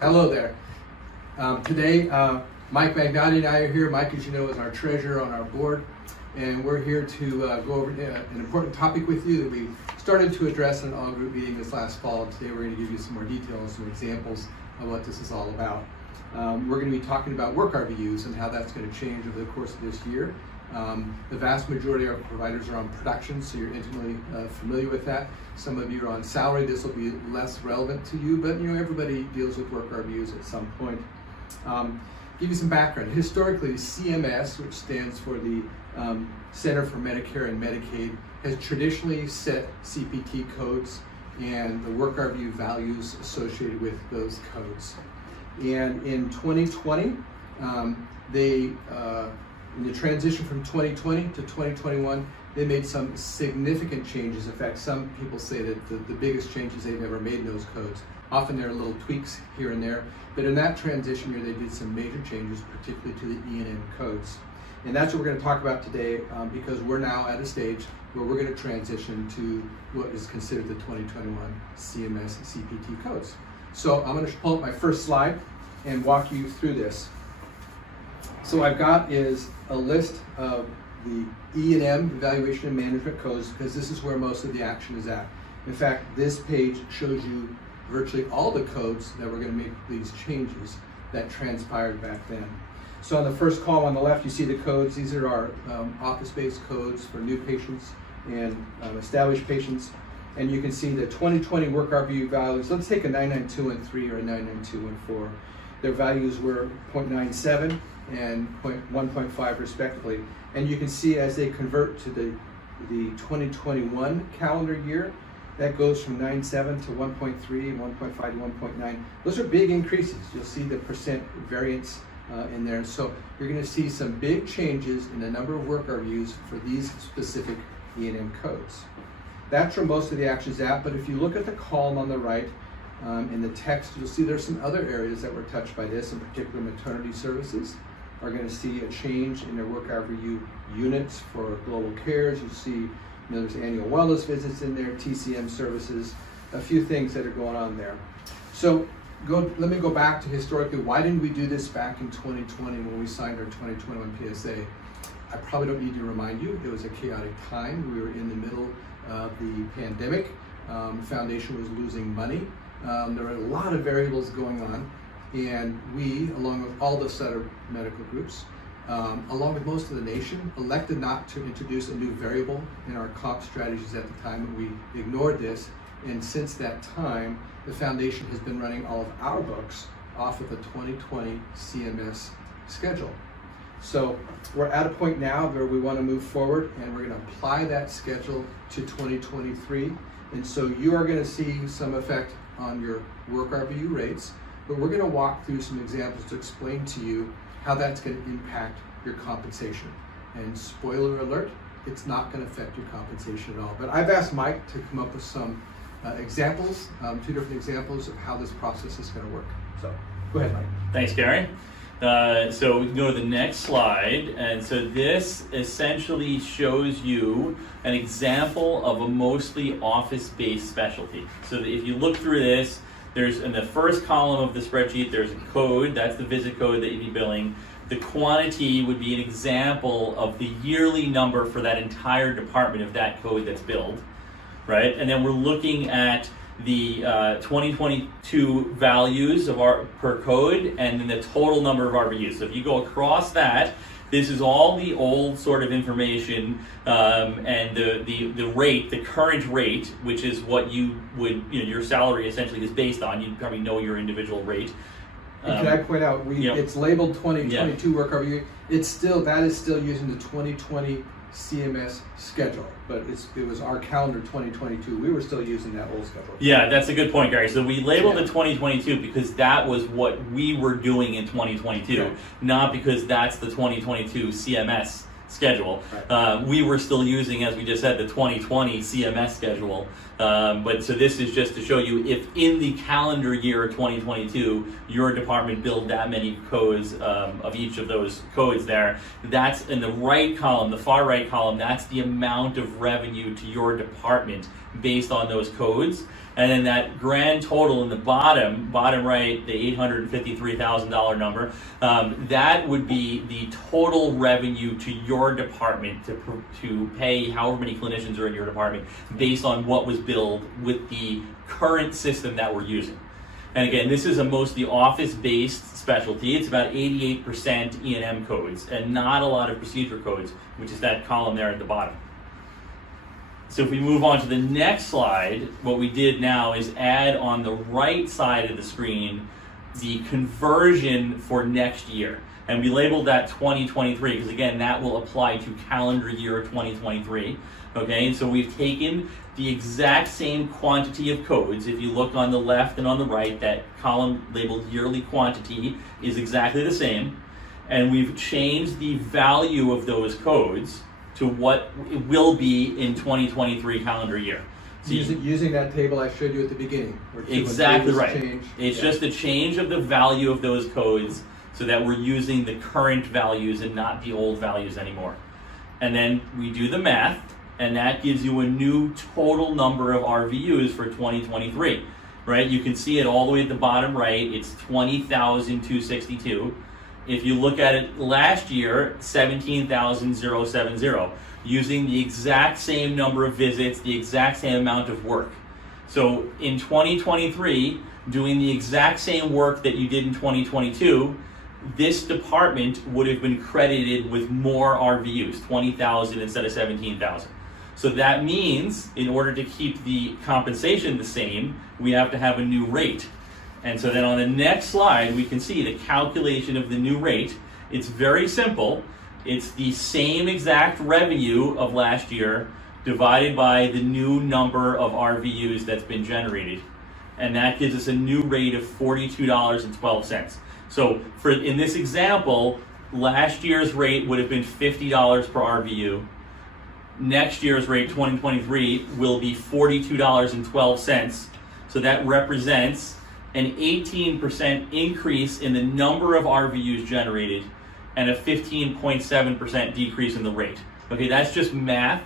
Hello there. Today, Mike Magnotti and I are here. Mike, as you know, is our treasurer on our board, and we're here to go over an important topic with you that we started to address in an all-group meeting this last fall. And today we're going to give you some more details, some examples of what this is all about. We're going to be talking about work RVUs and how that's going to change over the course of this year. The vast majority of our providers are on production, so you're intimately familiar with that. Some of you are on salary. This will be less relevant to you, but everybody deals with work RVUs at some point. Give you some background. Historically, CMS, which stands for the Center for Medicare and Medicaid, has traditionally set CPT codes and the work RVU values associated with those codes. And in 2020, in the transition from 2020 to 2021, they made some significant changes. In fact, some people say that the biggest changes they've ever made in those codes. Often there are little tweaks here and there, but in that transition year, they did some major changes, particularly to the E&M codes. And that's what we're going to talk about today, because we're now at a stage where we're going to transition to what is considered the 2021 CMS CPT codes. So I'm going to pull up my first slide and walk you through this. So what I've got is a list of the E&M, Evaluation and Management codes, because this is where most of the action is at. In fact, this page shows you virtually all the codes that were going to make these changes that transpired back then. So on the first column on the left, you see the codes. These are our office-based codes for new patients and established patients. And you can see the 2020 work RVU values. Let's take a 99213 or a 99214. Their values were 0.97 and 1.5 respectively. And you can see as they convert to the 2021 calendar year, that goes from 9.7 to 1.3, 1.5 to 1.9. Those are big increases. You'll see the percent variance in there. So you're going to see some big changes in the number of work RVUs for these specific E&M codes. That's where most of the action is at, but if you look at the column on the right, in the text, you'll see there's some other areas that were touched by this, in particular maternity services are going to see a change in their work RVU units for global cares. You see there's annual wellness visits in there, TCM services, a few things that are going on there. So let me go back to historically, why didn't we do this back in 2020 when we signed our 2021 PSA? I probably don't need to remind you, it was a chaotic time. We were in the middle of the pandemic. The foundation was losing money. There were a lot of variables going on, and we, along with all the other medical groups, along with most of the nation, elected not to introduce a new variable in our comp strategies at the time, and we ignored this. And since that time, the foundation has been running all of our books off of the 2020 CMS schedule. So we're at a point now where we want to move forward, and we're going to apply that schedule to 2023. And so you are going to see some effect on your work RVU rates, but we're going to walk through some examples to explain to you how that's going to impact your compensation. And spoiler alert, it's not going to affect your compensation at all. But I've asked Mike to come up with some examples, two different examples of how this process is going to work. So go ahead, Mike. Thanks, Gary. So we can go to the next slide, and so this essentially shows you an example of a mostly office-based specialty. So if you look through this, there's in the first column of the spreadsheet, there's a code, that's the visit code that you'd be billing. The quantity would be an example of the yearly number for that entire department of that code that's billed, right? And then we're looking at the 2022 values of our per code, and then the total number of RVUs. So if you go across that, this is all the old sort of information, and the rate, the current rate, which is what you would, your salary essentially is based on. You probably know your individual rate. And can I point out, it's labeled 2022 work RVU. That is still using the 2020 CMS schedule, but it was our calendar 2022. We were still using that old schedule. Yeah, that's a good point, Gary. So we labeled it 2022 because that was what we were doing in 2022, not because that's the 2022 CMS schedule. Right. We were still using, as we just said, the 2020 CMS schedule. But so this is just to show you if in the calendar year 2022, your department billed that many codes of each of those codes there, that's in the right column, the far right column, that's the amount of revenue to your department based on those codes. And then that grand total in the bottom right, the $853,000 number, that would be the total revenue to your department to pay however many clinicians are in your department based on what was billed with the current system that we're using. And again, this is a mostly office-based specialty. It's about 88% E&M codes and not a lot of procedure codes, which is that column there at the bottom. So if we move on to the next slide, what we did now is add on the right side of the screen the conversion for next year. And we labeled that 2023 because again, that will apply to calendar year 2023. Okay, and so we've taken the exact same quantity of codes. If you look on the left and on the right, that column labeled yearly quantity is exactly the same. And we've changed the value of those codes to what it will be in 2023 calendar year. So using that table I showed you at the beginning. Exactly right. Change. It's just a change of the value of those codes so that we're using the current values and not the old values anymore. And then we do the math, and that gives you a new total number of RVUs for 2023, right? You can see it all the way at the bottom right. It's 20,262. If you look at it last year, 17,070, using the exact same number of visits, the exact same amount of work. So in 2023, doing the exact same work that you did in 2022, this department would have been credited with more RVUs, 20,000 instead of 17,000. So that means in order to keep the compensation the same, we have to have a new rate. And so then on the next slide, we can see the calculation of the new rate. It's very simple. It's the same exact revenue of last year divided by the new number of RVUs that's been generated. And that gives us a new rate of $42.12. So in this example, last year's rate would have been $50 per RVU. Next year's rate, 2023, will be $42.12. So that represents an 18% increase in the number of RVUs generated and a 15.7% decrease in the rate. Okay, that's just math.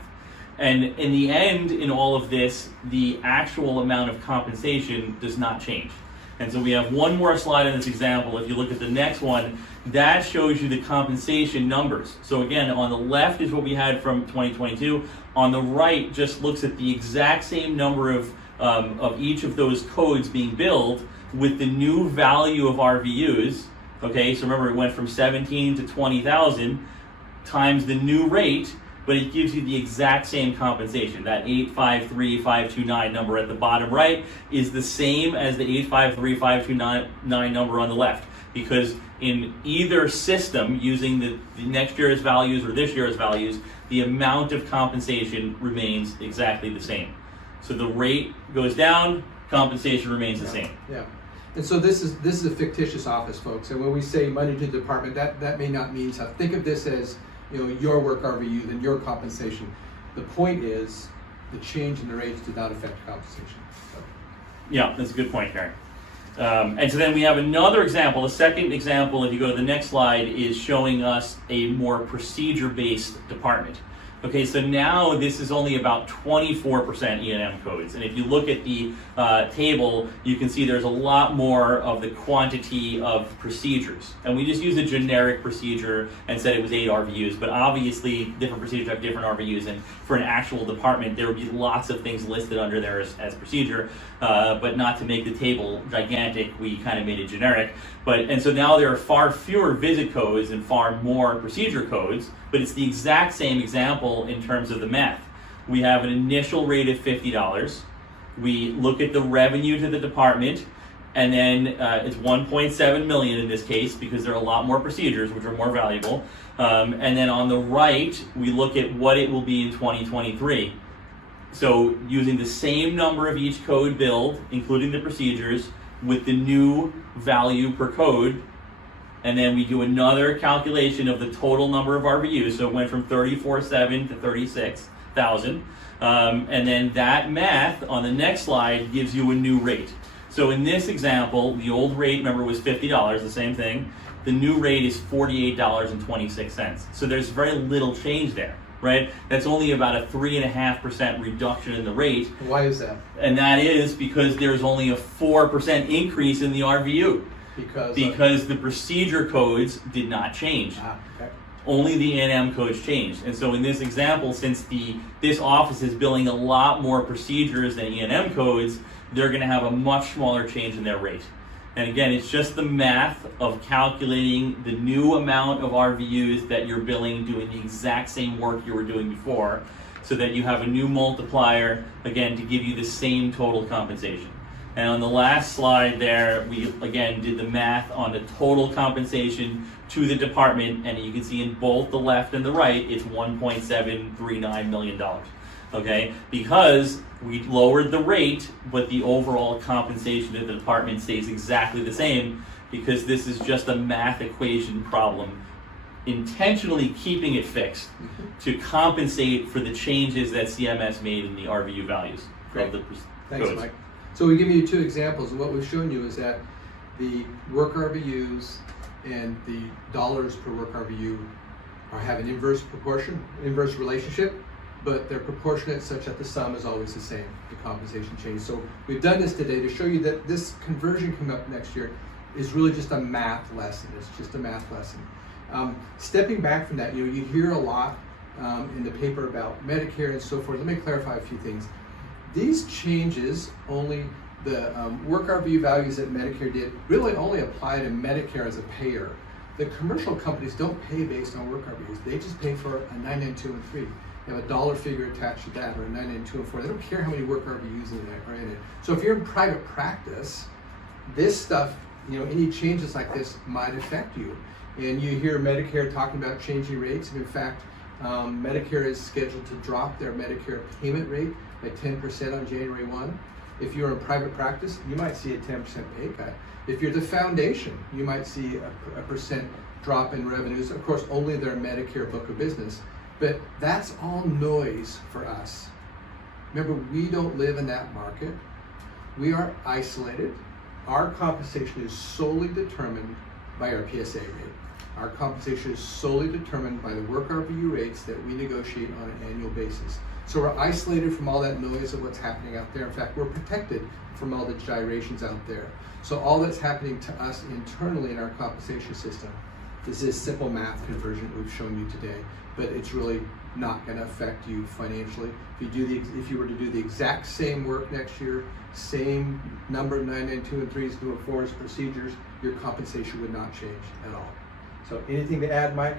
And in the end, in all of this, the actual amount of compensation does not change. And so we have one more slide in this example. If you look at the next one, that shows you the compensation numbers. So again, on the left is what we had from 2022. On the right just looks at the exact same number of each of those codes being billed with the new value of RVUs. Okay, so remember it went from 17 to 20,000 times the new rate, but it gives you the exact same compensation. That 853,529 number at the bottom right is the same as the 853,529 number on the left, because in either system, using the next year's values or this year's values, the amount of compensation remains exactly the same. So the rate goes down, compensation remains the same. Yeah. And so this is a fictitious office, folks. And when we say money to the department, that may not mean something. Think of this as your work RVU and your compensation. The point is the change in the rates did not affect compensation. So. Yeah, that's a good point, Karen. And so then we have another example. The second example, if you go to the next slide, is showing us a more procedure-based department. Okay, so now this is only about 24% E&M codes. And if you look at the table, you can see there's a lot more of the quantity of procedures. And we just used a generic procedure and said it was 8 RVUs, but obviously different procedures have different RVUs. And for an actual department, there would be lots of things listed under there as procedure, but not to make the table gigantic, we kind of made it generic. And so now there are far fewer visit codes and far more procedure codes, but it's the exact same example in terms of the math. We have an initial rate of $50. We look at the revenue to the department, and then it's 1.7 million in this case because there are a lot more procedures which are more valuable. And then on the right, we look at what it will be in 2023. So using the same number of each code billed, including the procedures, with the new value per code, and then we do another calculation of the total number of RVUs. So it went from 34,700 to 36,000. And then that math on the next slide gives you a new rate. So in this example, the old rate, remember, was $50, the same thing. The new rate is $48.26. So there's very little change there. right? That's only about a 3.5% reduction in the rate. Why is that? And that is because there's only a 4% increase in the RVU. Because the procedure codes did not change. Okay. Only the NM codes changed. And so in this example, since this office is billing a lot more procedures than E&M codes, they're going to have a much smaller change in their rate. And again, it's just the math of calculating the new amount of RVUs that you're billing doing the exact same work you were doing before, so that you have a new multiplier, again, to give you the same total compensation. And on the last slide there, we again did the math on the total compensation to the department, and you can see in both the left and the right, it's $1.739 million. Okay, because we lowered the rate, but the overall compensation of the department stays exactly the same, because this is just a math equation problem, intentionally keeping it fixed to compensate for the changes that CMS made in the RVU values of the Thanks, codes. Mike. So we give you two examples, and what we've shown you is that the work RVUs and the dollars per work RVU have an inverse relationship, but they're proportionate such that the sum is always the same, the compensation change. So we've done this today to show you that this conversion coming up next year is really just a math lesson. It's just a math lesson. Stepping back from that, you hear a lot in the paper about Medicare and so forth. Let me clarify a few things. These changes, only the work RVU values that Medicare did, really only apply to Medicare as a payer. The commercial companies don't pay based on work RVUs. They just pay for a 992 and 3. They have a dollar figure attached to that, or a 992 and 4. They don't care how many work RVUs are in it. So if you're in private practice, this stuff, any changes like this might affect you. And you hear Medicare talking about changing rates. And in fact, Medicare is scheduled to drop their Medicare payment rate by 10% on January 1. If you're in private practice, you might see a 10% pay cut. If you're the foundation, you might see a percent drop in revenues. Of course, only their Medicare book of business. But that's all noise for us. Remember, we don't live in that market. We are isolated. Our compensation is solely determined by our PSA rate. Our compensation is solely determined by the work RVU rates that we negotiate on an annual basis. So we're isolated from all that noise of what's happening out there. In fact, we're protected from all the gyrations out there. So all that's happening to us internally in our compensation system is this simple math conversion we've shown you today, but it's really not going to affect you financially. If you were to do the exact same work next year, same number of 992 and 3s, doing 4s procedures, your compensation would not change at all. So anything to add, Mike?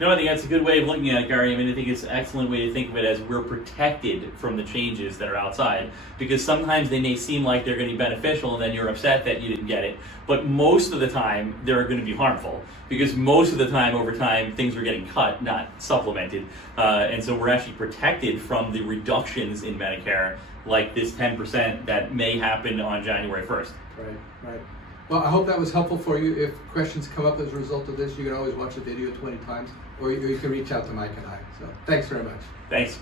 No, I think that's a good way of looking at it, Gary. I mean, I think it's an excellent way to think of it as we're protected from the changes that are outside, because sometimes they may seem like they're going to be beneficial and then you're upset that you didn't get it. But most of the time, they're going to be harmful, because most of the time, over time, things are getting cut, not supplemented. And so we're actually protected from the reductions in Medicare, like this 10% that may happen on January 1st. Right. Well, I hope that was helpful for you. If questions come up as a result of this, you can always watch the video 20 times, or you can reach out to Mike and I. So thanks very much. Thanks.